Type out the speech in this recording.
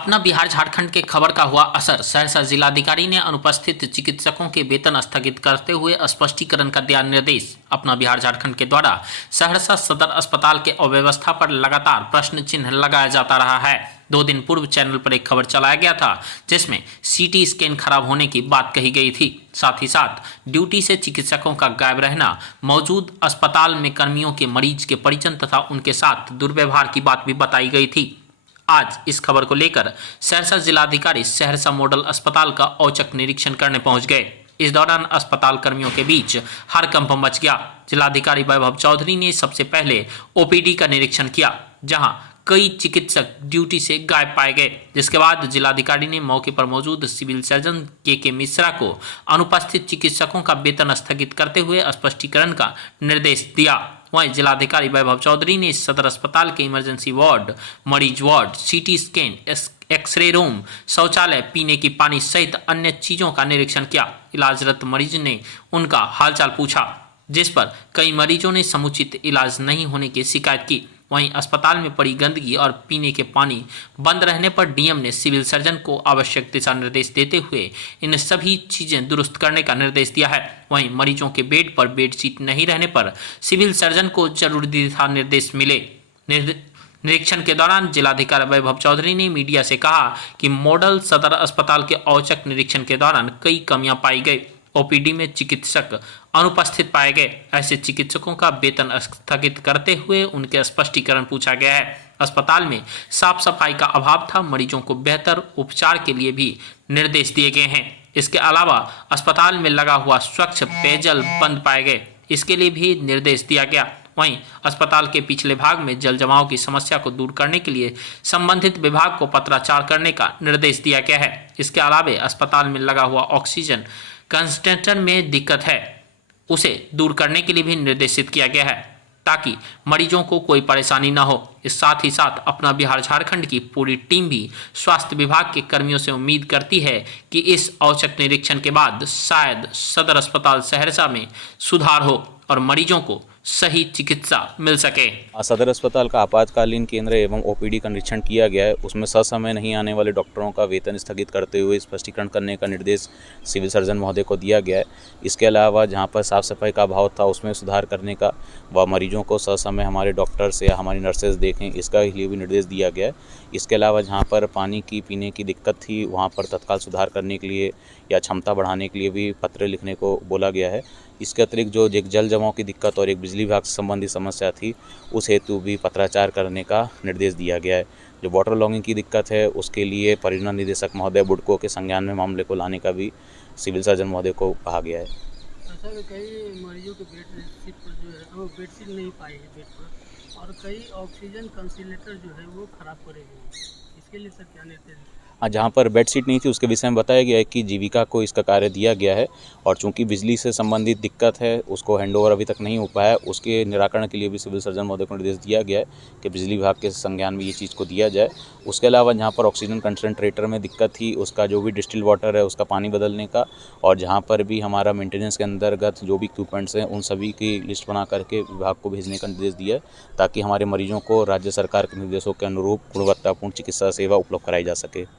अपना बिहार झारखंड के खबर का हुआ असर। सहरसा जिलाधिकारी ने अनुपस्थित चिकित्सकों के वेतन स्थगित करते हुए स्पष्टीकरण का दिया निर्देश। अपना बिहार झारखंड के द्वारा सहरसा सदर अस्पताल के अव्यवस्था पर लगातार प्रश्न चिन्ह लगाया जाता रहा है। 2 दिन पूर्व चैनल पर एक खबर चलाया गया था जिसमें सीटी स्कैन खराब होने की बात कही गई थी। साथ ही साथ ड्यूटी से चिकित्सकों का गायब रहना, मौजूद अस्पताल में कर्मियों के मरीज के परिजन तथा उनके साथ दुर्व्यवहार की बात भी बताई गई थी। आज इस खबर को लेकर सहरसा जिलाधिकारी सहरसा मॉडल अस्पताल का औचक निरीक्षण करने पहुंच गए। इस दौरान अस्पताल कर्मियों के बीच हड़कंप मच गया। जिलाधिकारी वैभव चौधरी ने सबसे पहले ओपीडी का निरीक्षण किया, जहां कई चिकित्सक ड्यूटी से गायब पाए गए। जिसके बाद जिलाधिकारी ने मौके पर मौजूद सिविल सर्जन के मिश्रा को अनुपस्थित चिकित्सकों का वेतन स्थगित करते हुए स्पष्टीकरण का निर्देश दिया। वहीं जिलाधिकारी वैभव चौधरी ने सदर अस्पताल के इमरजेंसी वार्ड, मरीज ward, CT scan, X-ray room, शौचालय, पीने की पानी सहित अन्य चीजों का निरीक्षण किया। इलाजरत मरीज ने उनका हालचाल पूछा, जिस पर कई मरीजों ने समुचित इलाज नहीं होने की शिकायत की। वहीं अस्पताल में पड़ी गंदगी और पीने के पानी बंद रहने पर डीएम ने सिविल सर्जन को आवश्यक दिशा निर्देश देते हुए इन सभी चीजें दुरुस्त करने का निर्देश दिया है। वहीं मरीजों के बेड पर बेडशीट नहीं रहने पर सिविल सर्जन को जरूरी दिशा निर्देश मिले। निरीक्षण के दौरान जिलाधिकारी वैभव चौधरी ने मीडिया से कहा कि मॉडल सदर अस्पताल के औचक निरीक्षण के दौरान कई कमियां पाई गई। ओपीडी में चिकित्सक अनुपस्थित पाए गए। ऐसे चिकित्सकों का वेतन स्थगित करते हुए उनके स्पष्टीकरण पूछा गया है। अस्पताल में साफ सफाई का अभाव था। मरीजों को बेहतर उपचार के लिए भी निर्देश दिए गए हैं। इसके अलावा अस्पताल में लगा हुआ स्वच्छ पेयजल बंद पाए गए, इसके लिए भी निर्देश दिया गया। वहीं अस्पताल के पिछले भाग में जल जमाव की समस्या को दूर करने के लिए संबंधित विभाग को पत्राचार करने का निर्देश दिया गया है। इसके अलावा अस्पताल में लगा हुआ ऑक्सीजन कंसंट्रेटर में दिक्कत है, उसे दूर करने के लिए भी निर्देशित किया गया है, ताकि मरीजों को कोई परेशानी न हो। इस साथ ही साथ अपना बिहार झारखंड की पूरी टीम भी स्वास्थ्य विभाग के कर्मियों से उम्मीद करती है कि इस औचक निरीक्षण के बाद शायद सदर अस्पताल सहरसा में सुधार हो और मरीजों को सही चिकित्सा मिल सके। सदर अस्पताल का आपातकालीन केंद्र एवं ओपीडी का निरीक्षण किया गया है। उसमें ससमय नहीं आने वाले डॉक्टरों का वेतन स्थगित करते हुए स्पष्टीकरण करने का निर्देश सिविल सर्जन महोदय को दिया गया है। इसके अलावा जहां पर साफ सफाई का अभाव था उसमें सुधार करने का व मरीजों को ससमय हमारे डॉक्टर्स या हमारी नर्सेज देखें, इसका लिए भी निर्देश दिया गया है। इसके अलावा जहाँ पर पानी की पीने की दिक्कत थी वहाँ पर तत्काल सुधार करने के लिए या क्षमता बढ़ाने के लिए भी पत्र लिखने को बोला गया है। इसके अतिरिक्त जो एक जल जमाव की दिक्कत और एक बिजली विभाग से संबंधित समस्या थी उस हेतु भी पत्राचार करने का निर्देश दिया गया है। जो वाटर लॉगिंग की दिक्कत है उसके लिए परियोजना निदेशक महोदय बुडको के संज्ञान में मामले को लाने का भी सिविल सर्जन महोदय को कहा गया है। सर, कई मरीजों के बेडशीट पर जो है वो बेडशीट नहीं पाई है बेड पर, और कई ऑक्सीजन कंसंट्रेटर जो है वो खराब पड़े हुए हैं। इसके लिए सर क्या निर्देश है? हाँ, जहाँ पर बेडशीट नहीं थी उसके विषय में बताया गया है कि जीविका को इसका कार्य दिया गया है और चूंकि बिजली से संबंधित दिक्कत है उसको हैंडओवर अभी तक नहीं हो पाया, उसके निराकरण के लिए भी सिविल सर्जन महोदय को निर्देश दिया गया है कि बिजली विभाग के संज्ञान में ये चीज़ को दिया जाए। उसके अलावा जहाँ पर ऑक्सीजन कंसंट्रेटर में दिक्कत थी उसका जो भी डिस्टिल वाटर है उसका पानी बदलने का, और जहाँ पर भी हमारा मेंटेनेंस के अंतर्गत जो भी इक्विपमेंट्स हैं उन सभी की लिस्ट बना करके विभाग को भेजने का निर्देश दिया है, ताकि हमारे मरीजों को राज्य सरकार के निर्देशों के अनुरूप गुणवत्तापूर्ण चिकित्सा सेवा उपलब्ध कराई जा सके।